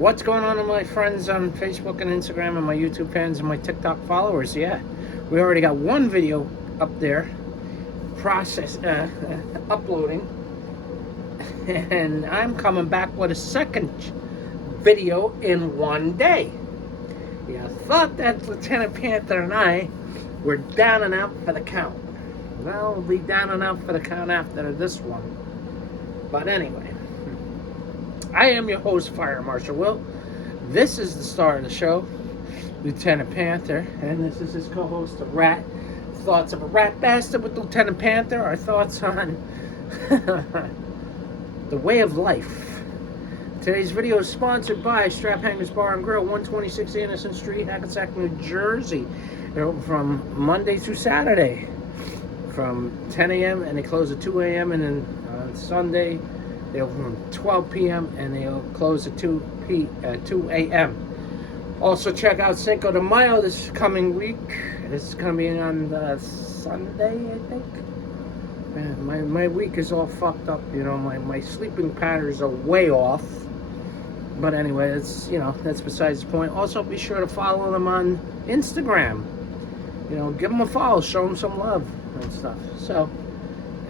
What's going on with my friends on Facebook and Instagram and my YouTube fans and my TikTok followers? Yeah, we already got one video up there, uploading, and I'm coming back with a second video in one day. Yeah, I thought that Lieutenant Panther and I were down and out for the count. Well, we'll be down and out for the count after this one. But anyway, I am your host, Fire Marshal Will. This is the star of the show, Lieutenant Panther, and this is his co-host, the Rat. Thoughts of a Rat Bastard with Lieutenant Panther. Our thoughts on the way of life. Today's video is sponsored by Strap Hangers Bar and Grill, 126 Anderson Street, Hackensack, New Jersey. They're open from Monday through Saturday, from 10 a.m. and they close at 2 a.m. and then on Sunday they open from 12 p.m. and they'll close at 2 a.m. Also check out Cinco de Mayo this coming week. This is going to be on Sunday, I think. Man, my week is all fucked up. You know, my sleeping patterns are way off. But anyway, that's besides the point. Also, be sure to follow them on Instagram. You know, give them a follow, show them some love and stuff. So,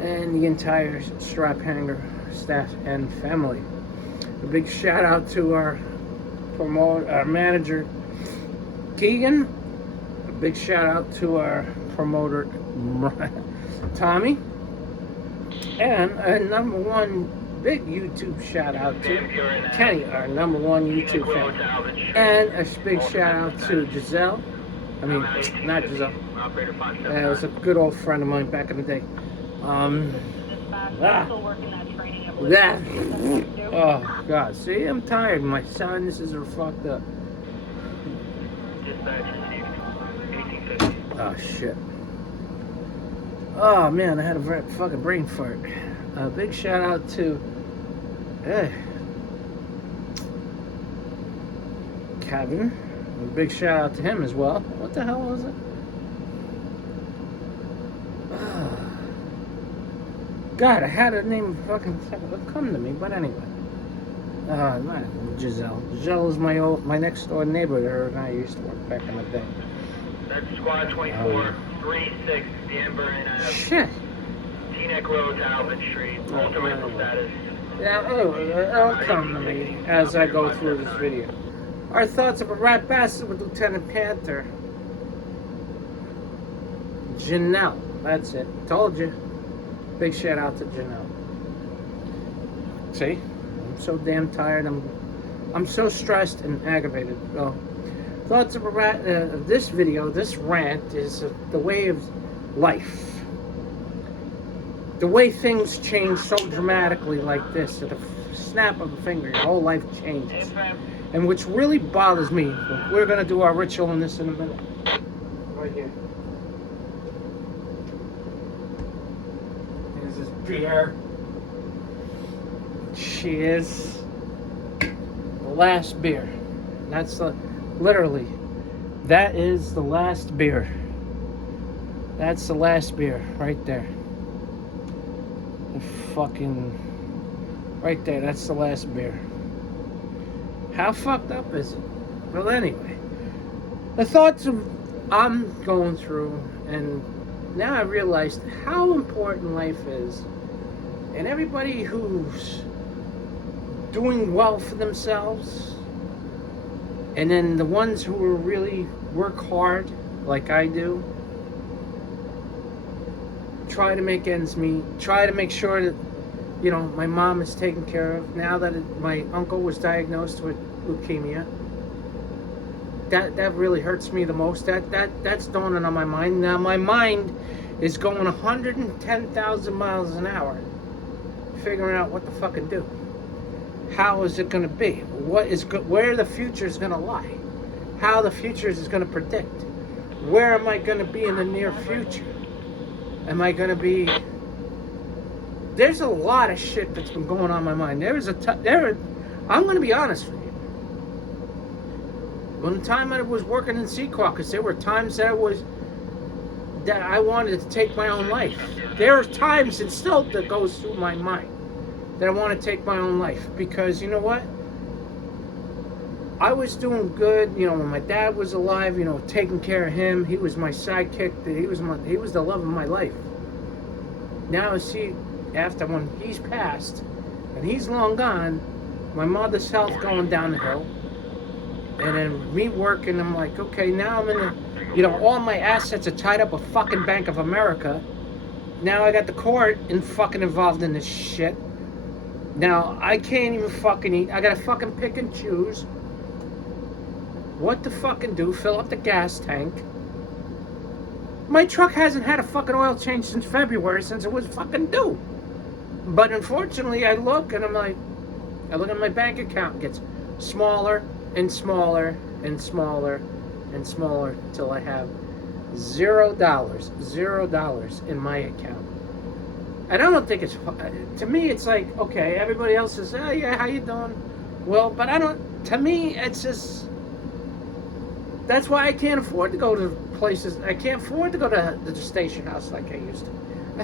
and the entire Strap Hanger staff and family. A big shout out to our manager, Keegan. A big shout out to our promoter, Tommy. And a number one big YouTube shout out to Kenny, our number one YouTube fan. And a big shout out to Giselle. I mean, not Giselle. It was a good old friend of mine back in the day. Oh, God. See, I'm tired. My sinuses are fucked up. Oh, shit. Oh, man, I had a fucking brain fart. A big shout out to Kevin. A big shout out to him as well. What the hell was it? God, I had a name fucking come to me, but anyway. Giselle. Giselle is my next door neighbor. Her and I used to work back in the day. That's Squad 24, 36, the Ember in shit. Teaneck Road, Talbot Street, ultimate status. Yeah, it'll come to me as I go through this video. Our thoughts of a Rat Bastard with Lieutenant Panther. Janelle, that's it. Told you. Big shout out to Janelle. See? I'm so damn tired. I'm so stressed and aggravated. Well, thoughts of a rat. This video, this rant is the way of life. The way things change so dramatically like this, at a snap of a finger, your whole life changes. And which really bothers me, we're going to do our ritual in this in a minute. Right here. Here's this beer. Cheers. The last beer. That's literally, that is the last beer. That's the last beer right there. Fucking right there, that's the last beer. How fucked up is it? Well, anyway, the thoughts I'm going through, and now I realized how important life is, and everybody who's doing well for themselves, and then the ones who really work hard like I do, try to make ends meet, try to make sure that, you know, my mom is taken care of. Now that my uncle was diagnosed with leukemia, that really hurts me the most. That's dawning on my mind. Now my mind is going 110,000 miles an hour, figuring out what to fucking do. How is it going to be? Where the future is going to lie? How the future is going to predict? Where am I going to be in the near future? Am I going to be... There's a lot of shit that's been going on in my mind. I'm going to be honest with you. When the time I was working in Sea Caucus, there were times that I wanted to take my own life. There are times, and still that goes through my mind, that I want to take my own life. Because you know what? I was doing good, you know, when my dad was alive, you know, taking care of him. He was my sidekick. He was the love of my life. Now, see, after when he's passed, and he's long gone, my mother's health going down the hill, and then me working, I'm like, okay, now I'm in the, you know, all my assets are tied up with fucking Bank of America. Now I got the court and fucking involved in this shit. Now I can't even fucking eat. I gotta fucking pick and choose what to fucking do. Fill up the gas tank. My truck hasn't had a fucking oil change since February, since it was fucking due. But unfortunately, I look and I'm like, I look at my bank account, it gets smaller and smaller and smaller and smaller until I have $0 in my account. And I don't think it's, to me, it's like, okay, everybody else says, oh yeah, how you doing? Well, but I don't, to me, it's just, that's why I can't afford to go to places, I can't afford to go to the station house like I used to.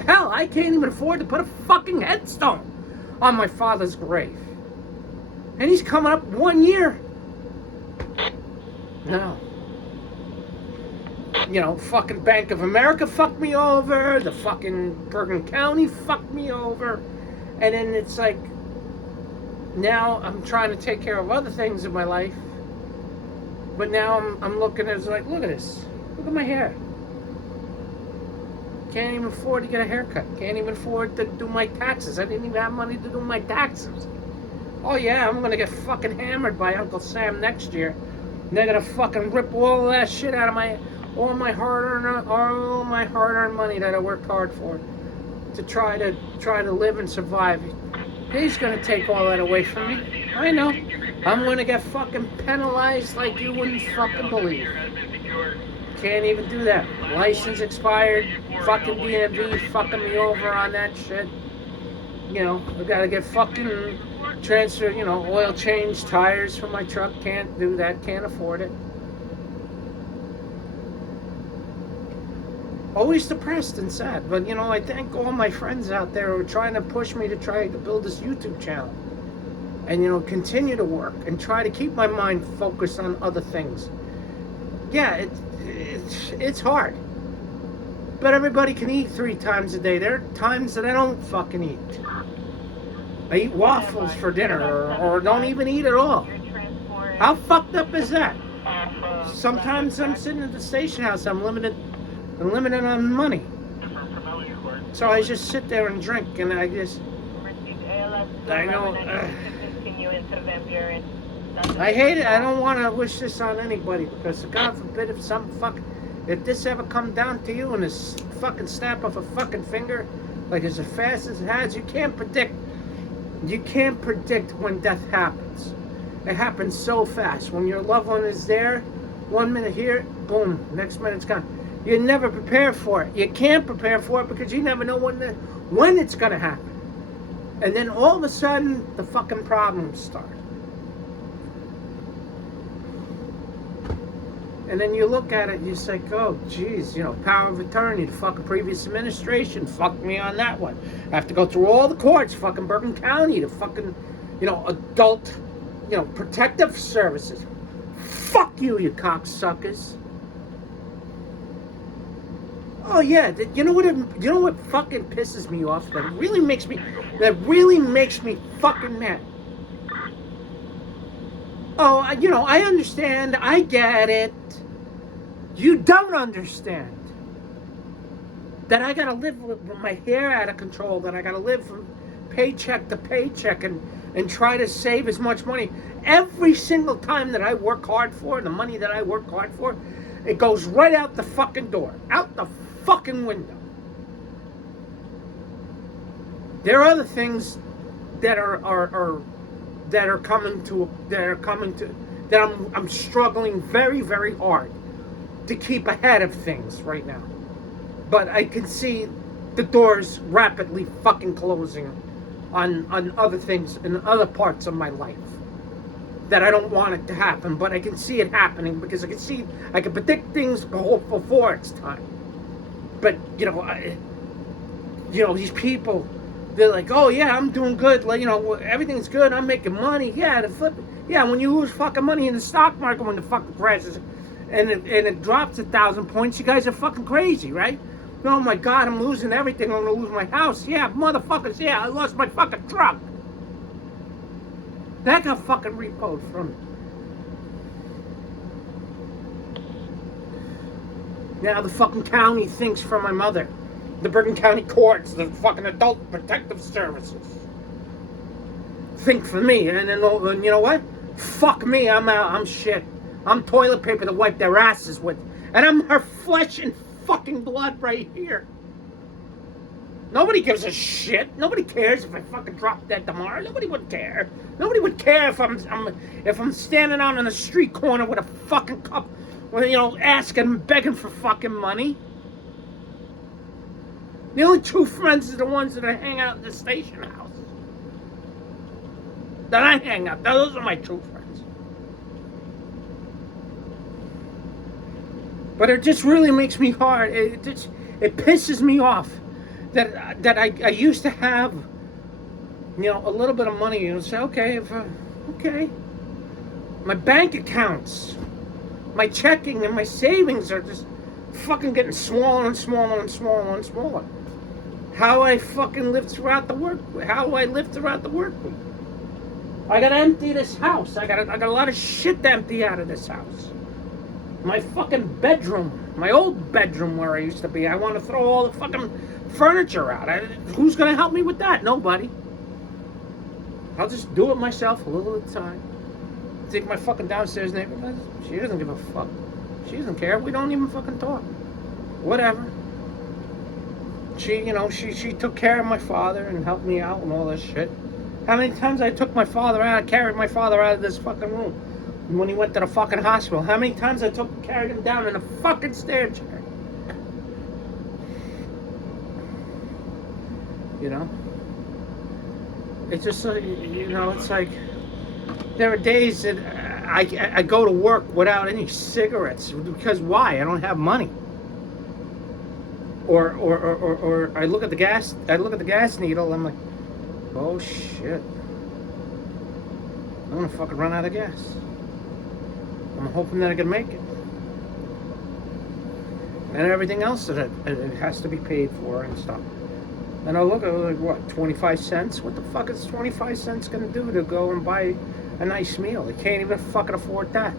Hell, I can't even afford to put a fucking headstone on my father's grave. And he's coming up 1 year. No. You know, fucking Bank of America fucked me over. The fucking Bergen County fucked me over. And then it's like, now I'm trying to take care of other things in my life. But now I'm looking at it like, look at this. Look at my hair. Can't even afford to get a haircut. Can't even afford to do my taxes. I didn't even have money to do my taxes. Oh yeah, I'm gonna get fucking hammered by Uncle Sam next year. And they're gonna fucking rip all that shit out of all my hard-earned money that I worked hard for to try to live and survive. He's gonna take all that away from me. I know. I'm gonna get fucking penalized like you wouldn't fucking believe. Can't even do that. License expired. Fucking DMV fucking me over on that shit. You know, I gotta get fucking transfer, you know, oil change, tires for my truck. Can't do that. Can't afford it. Always depressed and sad. But, you know, I thank all my friends out there who are trying to push me to try to build this YouTube channel. And, you know, continue to work and try to keep my mind focused on other things. Yeah, it's hard. But everybody can eat 3 times a day. There are times that I don't fucking eat. I eat waffles for dinner or don't even eat at all. How fucked up is that? Sometimes I'm sitting at the station house. I'm limited on money. So I just sit there and drink and I know. I hate it. I don't want to wish this on anybody because God forbid if this ever come down to you and this fucking snap of a fucking finger, like as fast as it has, you can't predict when death happens. It happens so fast. When your loved one is there, 1 minute here, boom, next minute's gone. You never prepare for it. You can't prepare for it because you never know when it's gonna happen. And then all of a sudden, the fucking problems start. And then you look at it and you're like, oh, geez, you know, power of attorney, the fucking previous administration fucked me on that one. I have to go through all the courts, fucking Bergen County, the fucking, you know, adult, you know, protective services. Fuck you, you cocksuckers. Oh yeah, you know what fucking pisses me off? That really makes me fucking mad. Oh, you know, I understand. I get it. You don't understand that I gotta live with my hair out of control, that I gotta live from paycheck to paycheck and try to save as much money. Every single time that I work hard for, the money that I work hard for, it goes right out the fucking door. Out the fucking window. There are other things that I'm struggling very, very hard to keep ahead of things right now. But I can see the doors rapidly fucking closing on other things in other parts of my life that I don't want it to happen, but I can see it happening because I can predict things before it's time. But these people, they're like, oh yeah, I'm doing good, like, you know, everything's good, I'm making money. Yeah, Yeah, when you lose fucking money in the stock market when the fucking crashes and it drops 1,000 points, you guys are fucking crazy, right? Oh my God, I'm losing everything. I'm gonna lose my house. Yeah, motherfuckers. Yeah, I lost my fucking truck. That got fucking repoed from me. Now the fucking county thinks for my mother. The Bergen County courts, the fucking adult protective services think for me. And then you know what? Fuck me. I'm out. I'm shit. I'm toilet paper to wipe their asses with. And I'm her flesh and fucking blood right here. Nobody gives a shit. Nobody cares if I fucking drop dead tomorrow. Nobody would care. Nobody would care if I'm standing out on the street corner with a fucking cup, you know, asking, begging for fucking money. The only true friends are the ones that I hang out in the station house. That I hang out. Those are my true friends. But it just really makes me hard. It pisses me off that I used to have, you know, a little bit of money. And say, okay, okay. My bank accounts, my checking and my savings are just fucking getting smaller and smaller and smaller and smaller. How I fucking live throughout the work week. I gotta empty this house. I got a lot of shit to empty out of this house. My fucking bedroom, my old bedroom where I used to be. I want to throw all the fucking furniture out. Who's gonna help me with that? Nobody. I'll just do it myself a little at a time. Take my fucking downstairs neighbor. She doesn't give a fuck. She doesn't care. We don't even fucking talk. Whatever. She, you know, she took care of my father and helped me out and all this shit. How many times I took my father out, carried my father out of this fucking room when he went to the fucking hospital? How many times I carried him down in a fucking stair chair? You know? It's just, you know, it's like, there are days that I go to work without any cigarettes. Because why? I don't have money. Or I look at the gas needle, I'm like, oh shit. I'm gonna fucking run out of gas. I'm hoping that I can make it. And everything else that it has to be paid for and stuff. And I look at it like, what, 25 cents? What the fuck is 25 cents gonna do to go and buy a nice meal? They can't even fucking afford that.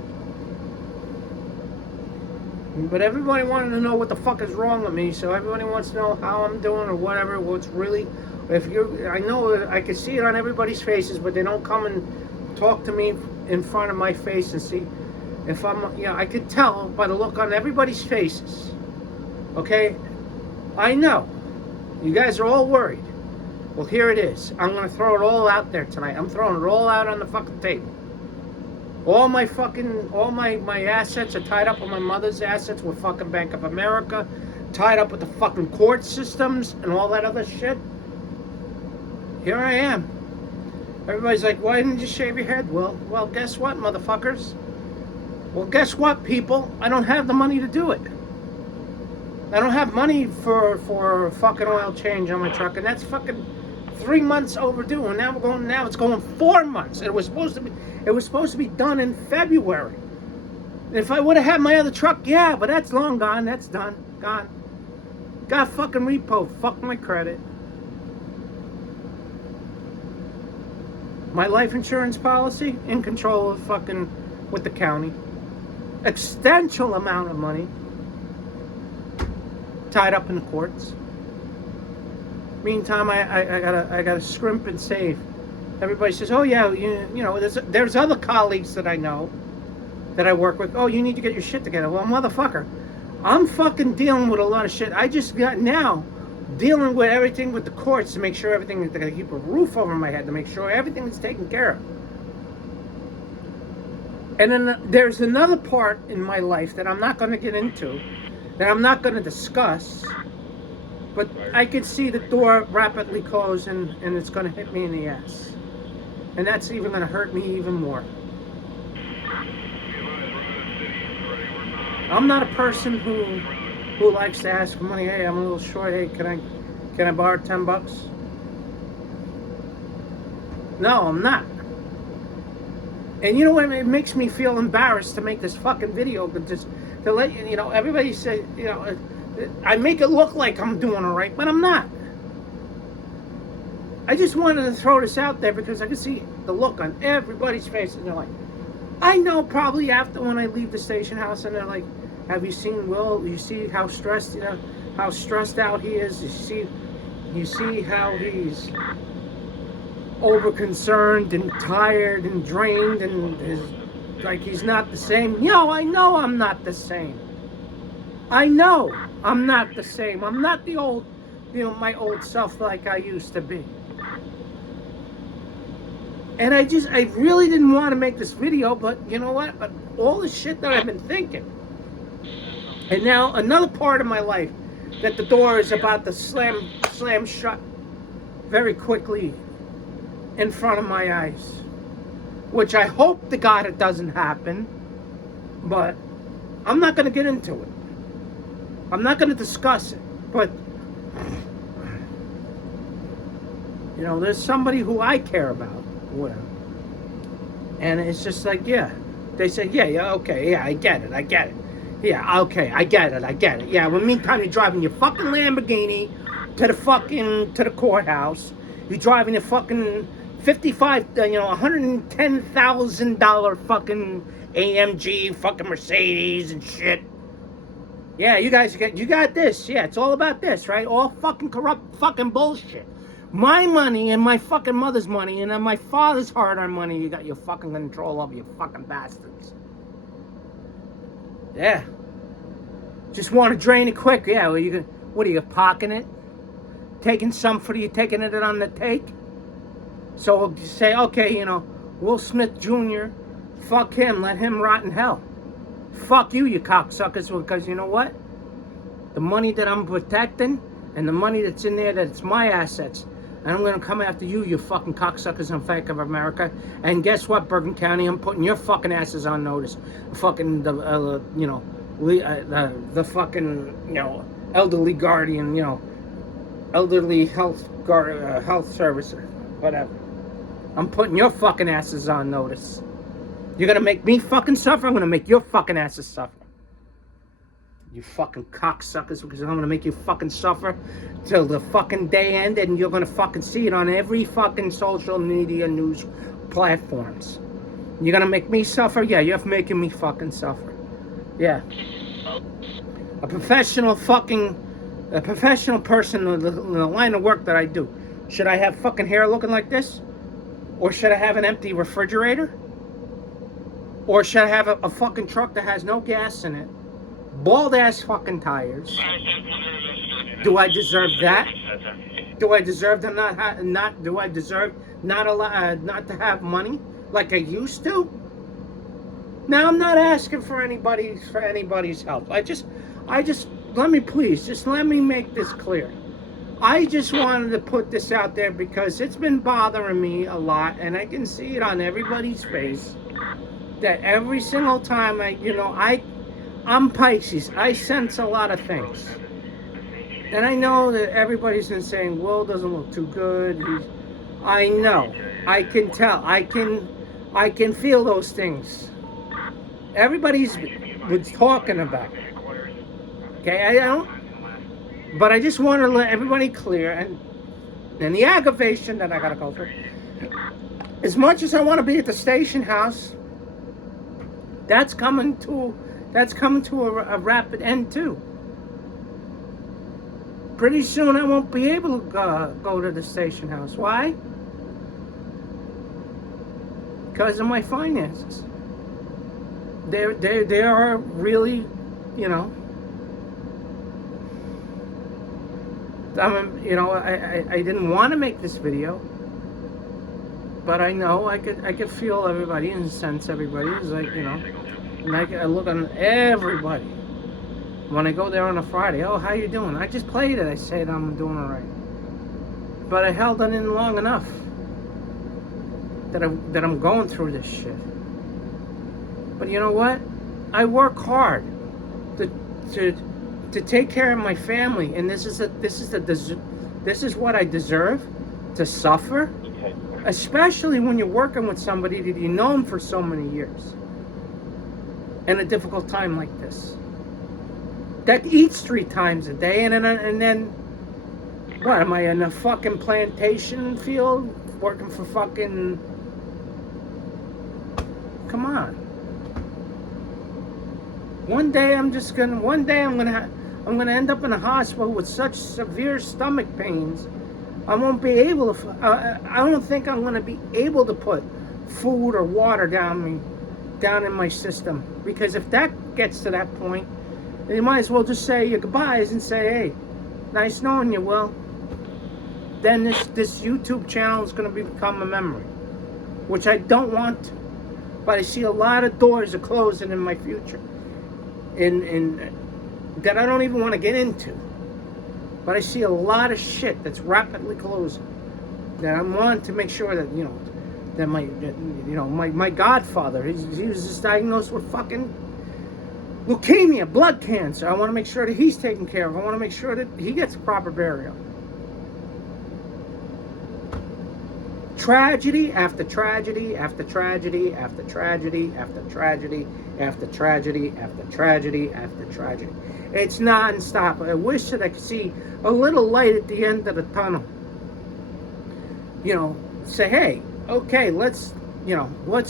But everybody wanted to know what the fuck is wrong with me, so everybody wants to know how I'm doing or whatever. What's really, I know I can see it on everybody's faces, but they don't come and talk to me in front of my face and see if I'm, you know, I could tell by the look on everybody's faces. Okay? I know. You guys are all worried. Well, here it is. I'm going to throw it all out there tonight. I'm throwing it all out on the fucking table. All my assets are tied up with my mother's assets with fucking Bank of America, tied up with the fucking court systems and all that other shit. Here I am. Everybody's like, why didn't you shave your head? Well, guess what, motherfuckers? Well, guess what, people? I don't have the money to do it. I don't have money for fucking oil change on my truck, and that's fucking 3 months overdue. And now it's going 4 months. It was supposed to be done in February. If I would have had my other truck, yeah, but that's long gone. That's done. Gone. Got fucking repo. Fuck my credit. My life insurance policy, in control of fucking with the county. Extensive amount of money. Tied up in the courts. Meantime, I gotta scrimp and save. Everybody says, oh yeah, you know, there's other colleagues that I know that I work with. Oh, you need to get your shit together. Well, motherfucker, I'm fucking dealing with a lot of shit. I just got now dealing with everything with the courts to make sure everything, to keep a roof over my head, to make sure everything is taken care of. And then there's another part in my life that I'm not going to get into, that I'm not going to discuss, but I can see the door rapidly closing and it's going to hit me in the ass. And that's even going to hurt me even more. I'm not a person who likes to ask for money. Hey, I'm a little short. Hey, can I borrow $10? No, I'm not. And you know what? It makes me feel embarrassed to make this fucking video, but just to let you know, everybody say, you know, I make it look like I'm doing all right, but I'm not. I just wanted to throw this out there because I could see the look on everybody's face, and they're like, I know probably after when I leave the station house, and they're like, have you seen Will? You see how stressed, you know, how stressed out he is? You see how he's over concerned and tired and drained and is like he's not the same. Yo, I know I'm not the same. I know I'm not the same. I'm not the old, you know, my old self like I used to be. And I really didn't want to make this video, but you know what? But all the shit that I've been thinking. And now another part of my life that the door is about to slam shut very quickly in front of my eyes, which I hope to God it doesn't happen, but I'm not going to get into it. I'm not going to discuss it, but you know, there's somebody who I care about with, and it's just like, yeah, they say, yeah, okay, yeah, I get it, yeah, okay, I get it, yeah. Well, meantime, you're driving your fucking Lamborghini to the courthouse. You're driving a fucking $110,000 fucking AMG fucking Mercedes and shit. Yeah, you got this. Yeah, it's all about this, right? All fucking corrupt fucking bullshit. My money and my fucking mother's money and then my father's hard-earned money you got your fucking control over, you fucking bastards. Yeah. Just want to drain it quick. Yeah, well, what are you, pocketing it? Taking some for you, taking it on the take? So we'll say, okay, you know, Will Smith Jr., fuck him, let him rot in hell. Fuck you, you cocksuckers, because you know what? The money that I'm protecting and the money that's in there, that's my assets. And I'm going to come after you, you fucking cocksuckers on Bank of America. And guess what, Bergen County? I'm putting your fucking asses on notice. Fucking, the fucking, you know, elderly guardian, you know, elderly health service, or whatever. I'm putting your fucking asses on notice. You're gonna make me fucking suffer, I'm gonna make your fucking asses suffer. You fucking cocksuckers, because I'm gonna make you fucking suffer till the fucking day end, and you're gonna fucking see it on every fucking social media news platforms. You're gonna make me suffer? Yeah, you're making me fucking suffer. Yeah. A professional person in the line of work that I do. Should I have fucking hair looking like this? Or should I have an empty refrigerator? Or should I have a fucking truck that has no gas in it? Bald ass fucking tires? Do I deserve that? Do I deserve to not to have money like I used to? Now I'm not asking for anybody's help. I just let me make this clear. I just wanted to put this out there because it's been bothering me a lot, and I can see it on everybody's face that every single time I'm Pisces. I sense a lot of things. And I know that everybody's been saying, Will doesn't look too good. I know. I can tell. I can feel those things. Everybody's was talking about it. Okay, but I just want to let everybody clear, and the aggravation that I gotta go through. As much as I want to be at the station house, that's coming to a rapid end too. Pretty soon I won't be able to go to the station house. Why? Because of my finances. They are really, you know. I didn't want to make this video, but I know I could feel everybody and sense everybody. It's like, you know, and I look on everybody when I go there on a Friday. Oh, how you doing? I just played it. I said I'm doing all right, but I held it in long enough that I'm going through this shit. But you know what? I work hard to take care of my family, and this is what I deserve, to suffer. Especially when you're working with somebody that you know for so many years. In a difficult time like this. That eats 3 times a day, and then what, am I in a fucking plantation field working for fucking... Come on. One day I'm gonna end up in a hospital with such severe stomach pains. I won't be able to. I don't think I'm gonna be able to put food or water down in my system, because if that gets to that point, you might as well just say your goodbyes and say, hey, nice knowing you, Will. Then this YouTube channel is gonna become a memory, which I don't want to. But I see a lot of doors are closing in my future, in that I don't even want to get into. But I see a lot of shit that's rapidly closing. That I want to make sure that my godfather, he was just diagnosed with fucking leukemia, blood cancer. I want to make sure that he's taken care of. I want to make sure that he gets proper burial. Tragedy after tragedy after tragedy after tragedy after tragedy after tragedy after tragedy after tragedy. It's non-stop. I wish that I could see a little light at the end of the tunnel. Say, hey, okay, let's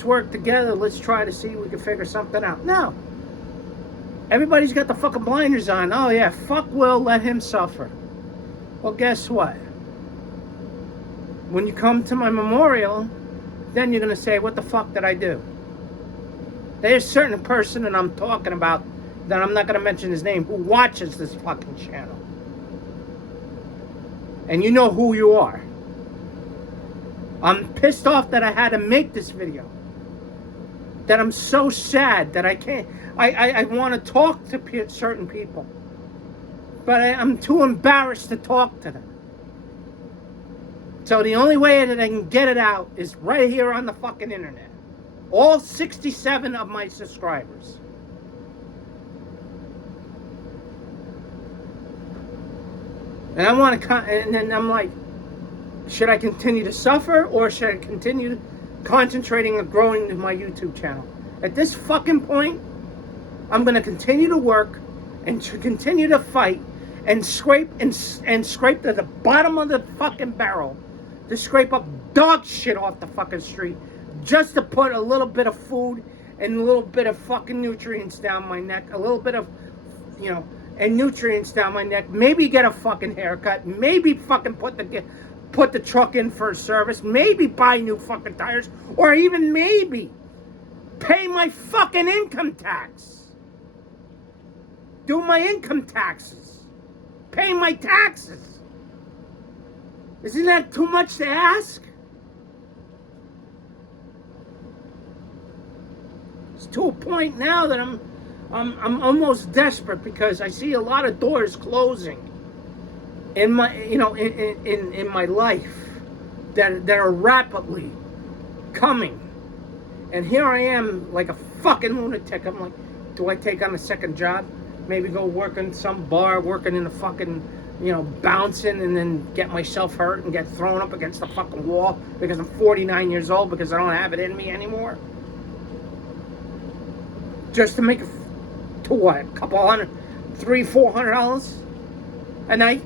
work together. Let's try to see if we can figure something out. No. Everybody's got the fucking blinders on. Oh yeah, fuck Will, let him suffer. Well, guess what? When you come to my memorial, then you're going to say, what the fuck did I do? There's a certain person that I'm talking about, that I'm not going to mention his name, who watches this fucking channel. And you know who you are. I'm pissed off that I had to make this video. That I'm so sad that I can't. I want to talk to certain people. But I'm too embarrassed to talk to them. So the only way that I can get it out is right here on the fucking internet. All 67 of my subscribers. And I want to, and then I'm like, should I continue to suffer, or should I continue concentrating on growing my YouTube channel? At this fucking point, I'm going to continue to work and to continue to fight and scrape and scrape to the bottom of the fucking barrel, to scrape up dog shit off the fucking street, just to put a little bit of food and a little bit of fucking nutrients down my neck, a little bit of, and nutrients down my neck, maybe get a fucking haircut, maybe fucking put the truck in for a service, maybe buy new fucking tires, or even maybe pay my fucking income tax. Do my income taxes. Pay my taxes. Isn't that too much to ask? It's to a point now that I'm almost desperate, because I see a lot of doors closing in my in my life that are rapidly coming. And here I am like a fucking lunatic. I'm like, do I take on a second job? Maybe go work in some bar, working in a fucking, bouncing, and then get myself hurt and get thrown up against the fucking wall because I'm 49 years old, because I don't have it in me anymore. Just to make to what? A couple hundred, $300-$400 a night?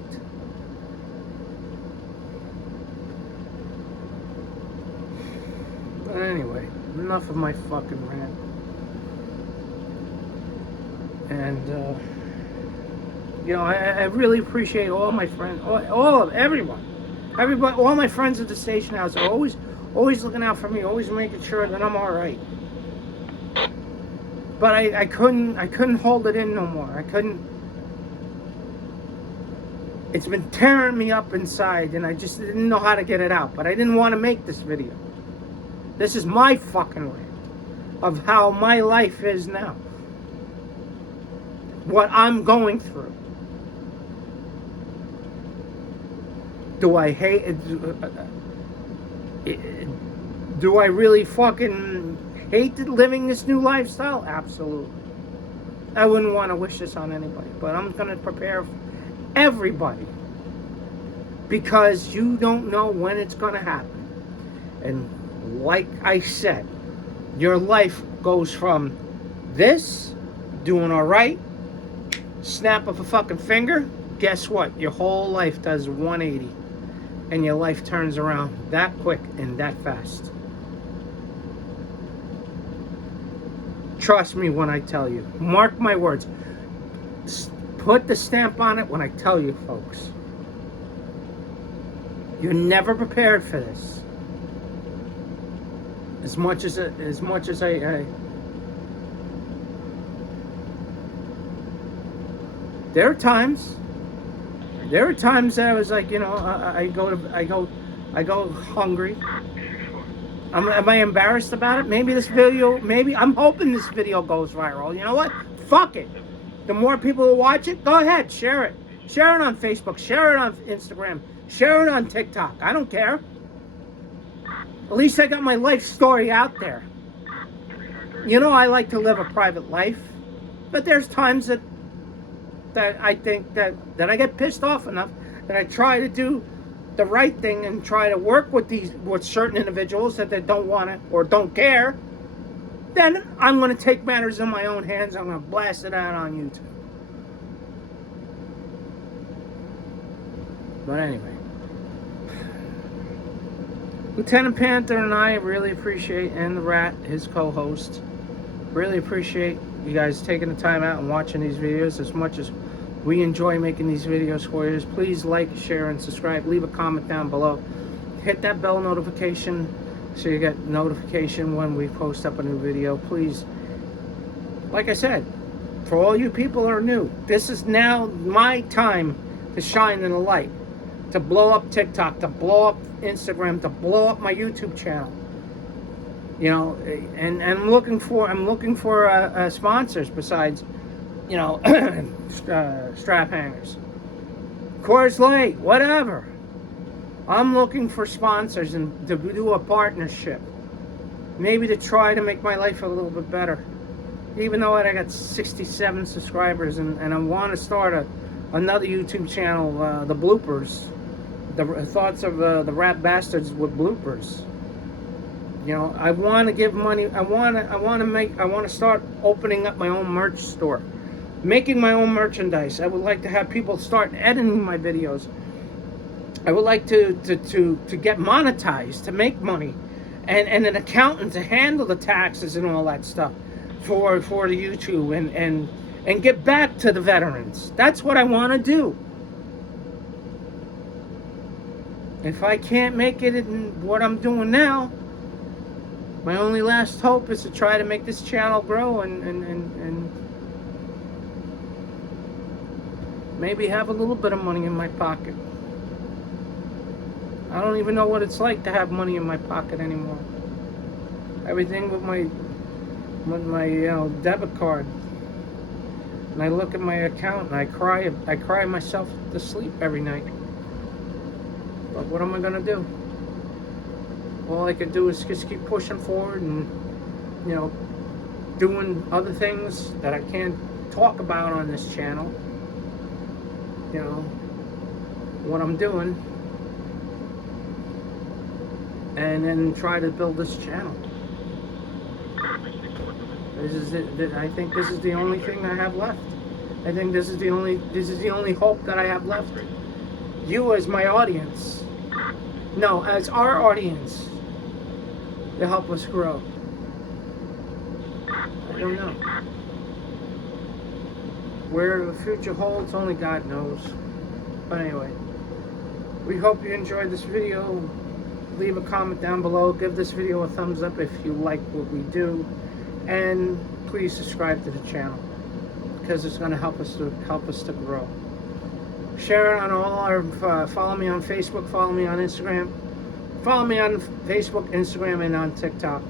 But anyway, enough of my fucking rant. And I really appreciate all my friends, everybody, all my friends at the station house are always looking out for me, always making sure that I'm all right. But I couldn't hold it in no more. I couldn't. It's been tearing me up inside, and I just didn't know how to get it out. But I didn't want to make this video. This is my fucking rant of how my life is now. What I'm going through. Do I hate it? Do I really fucking hate living this new lifestyle? Absolutely. I wouldn't want to wish this on anybody, but I'm going to prepare everybody, because you don't know when it's going to happen. And like I said, your life goes from this, doing all right, snap of a fucking finger, guess what? Your whole life does 180. And your life turns around that quick and that fast. Trust me when I tell you. Mark my words. Put the stamp on it when I tell you, folks. You're never prepared for this. As much as I there are times that I was like, you know, I go hungry. Am I embarrassed about it? Maybe I'm hoping this video goes viral. You know what? Fuck it. The more people who watch it, go ahead, share it. Share it on Facebook, share it on Instagram, share it on TikTok. I don't care. At least I got my life story out there. You know, I like to live a private life, but there's times that I think that I get pissed off enough that I try to do the right thing and try to work with certain individuals that they don't want to or don't care. Then I'm going to take matters in my own hands. I'm going to blast it out on YouTube. But anyway, Lieutenant Panther and I really appreciate, and the Rat, his co-host, really appreciate you guys taking the time out and watching these videos. As much as we enjoy making these videos for you, please like, share, and subscribe. Leave a comment down below. Hit that bell notification so you get notification when we post up a new video. Please, like I said, for all you people who are new, this is now my time to shine in the light, to blow up TikTok, to blow up Instagram, to blow up my YouTube channel. You know, and I'm looking for sponsors besides, you know, strap hangers, Coors Light, whatever. I'm looking for sponsors and to do a partnership, maybe to try to make my life a little bit better. Even though I got 67 subscribers, and I want to start another YouTube channel, the bloopers, the thoughts of the Rat Bastards with bloopers. You know, I want to give money. I want to start opening up my own merch store, making my own merchandise. I would like to have people start editing my videos. I would like to get monetized, to make money, and an accountant to handle the taxes and all that stuff for the YouTube, and get back to the veterans. That's what I want to do. If I can't make it in what I'm doing now, my only last hope is to try to make this channel grow and maybe have a little bit of money in my pocket. I don't even know what it's like to have money in my pocket anymore. Everything with my you know, debit card. And I look at my account and I cry myself to sleep every night. But what am I gonna do? All I could do is just keep pushing forward and, you know, doing other things that I can't talk about on this channel. You know, what I'm doing. And then try to build this channel. This is it. I think this is the only thing I have left. I think this is the only hope that I have left. You as my audience. No, as our audience. To help us grow. I don't know. Where the future holds, only God knows. But anyway, we hope you enjoyed this video. Leave a comment down below. Give this video a thumbs up if you like what we do, and please subscribe to the channel because it's going to help us to grow. Share it on all our. Follow me on Facebook. Follow me on Instagram. Follow me on Facebook, Instagram, and on TikTok.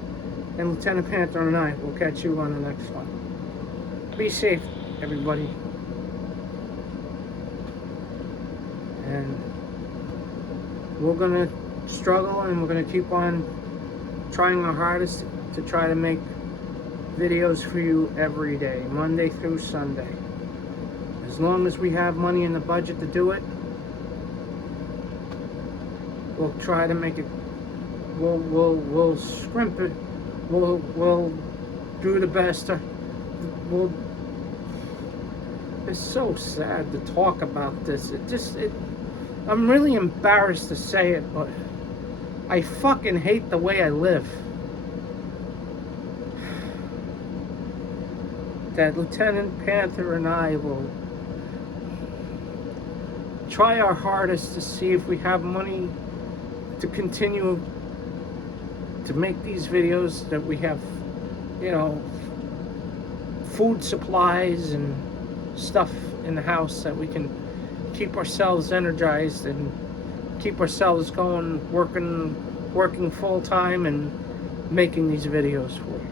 And Lieutenant Panther and I will catch you on the next one. Be safe, everybody. And we're gonna struggle, and we're going to keep on trying our hardest to try to make videos for you every day, Monday through Sunday. As long as we have money in the budget to do it, we'll try to make it we'll scrimp it. We'll do the best. We'll. It's so sad to talk about this. I'm really embarrassed to say it, but I fucking hate the way I live. That Lieutenant Panther and I will try our hardest to see if we have money to continue to make these videos, that we have, food supplies and stuff in the house that we can keep ourselves energized and keep ourselves going, working full time and making these videos for you.